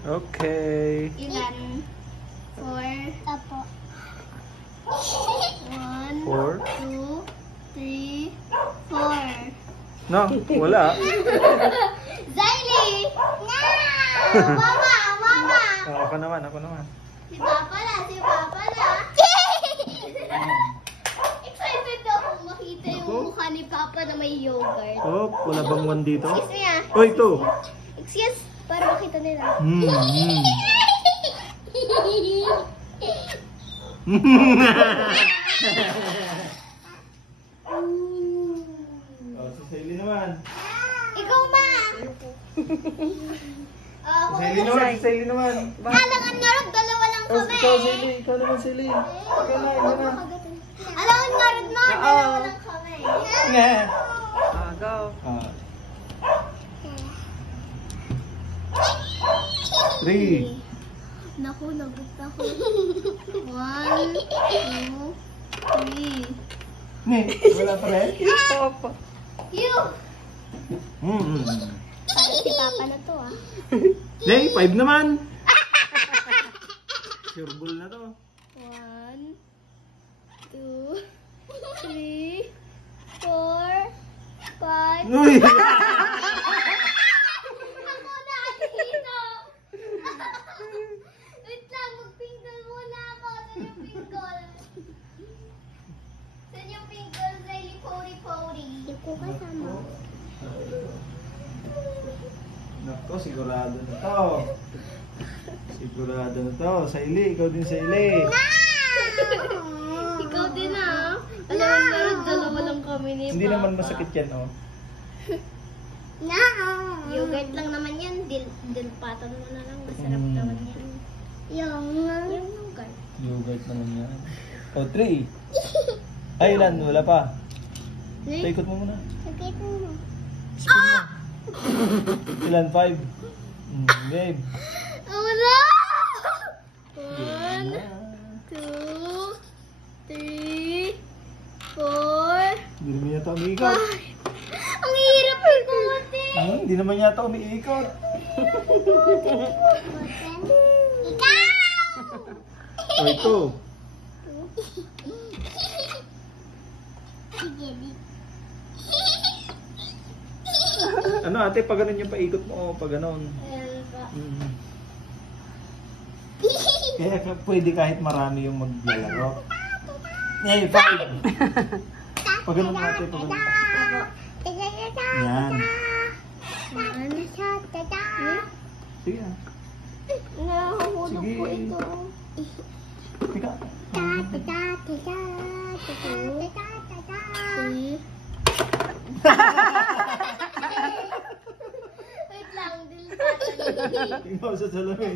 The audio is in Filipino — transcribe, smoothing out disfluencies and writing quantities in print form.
Okay. Ilan? 4. Apo. 1, 4. 2, 3, 4. No, wala. Zayli! No! Mama! Mama! Oh, ako naman, ako naman. Si Papa na! Si Papa na! Excited ako makita yung mukha ni Papa na may yogurt. Oh, wala bang 1 dito? Excuse me ah. Oh, ito. Excuse, para makita nila. Oh, si Sally naman. Ikaw ma! Si Sally naman, si Sally naman. Alangan nga rin, dalawa lang Oh, kami. ikaw, Sally. Ikaw naman, Sally. Ikaw na, ikaw na. Alangan nga rin ma, dalawa lang kami. Nga. Go. Ah. 3. Naku, nagot ako. 1, 2, 3. Ne, wala pa rin? Papa. You! Hmm. Para si Papa na to ah. Ne, 5 naman. Sure ball na to. 1, 2, 3, 4, 5. Uy! Ako na dito! Wait lang, mag-pingle muna ako. Saan yung pingle? Saan yung pingle? Zayli Pori-Pori. Hindi ko kasama. Nako, sigurado na to. Sigurado na to. Sally, ikaw din, Sally. Ikaw din ah. Alam mo, dalawa lang kami ni Hindi Papa. naman masakit yan, oh. Yogurt lang naman yan. Dilpatan mo na lang. Masarap Mm. naman yan. Yung yogurt. Yogurt naman yan. Oh, 3. Ay, ilan? Wala pa. Paikot mo muna. Sakit mo. Spin mo. Ilan? 5. Babe. Wala! 1, 2, 3, 4. Hindi naman yata umiikot. Ang hirap ikutin. Hindi naman yata umiikot. Ikaw! Oh, ito. Ano ate, pag ganun yung paikot mo, pag ganun. Ayan pa. Kaya pwede kahit marami yung maglalaro. Eh, 5. Pag ganun ate, pag ganun. Yan. Sige na. Nahahulog Sige. po ito. Tika. Wait lang, dilpatan. Tingnan sa salamin.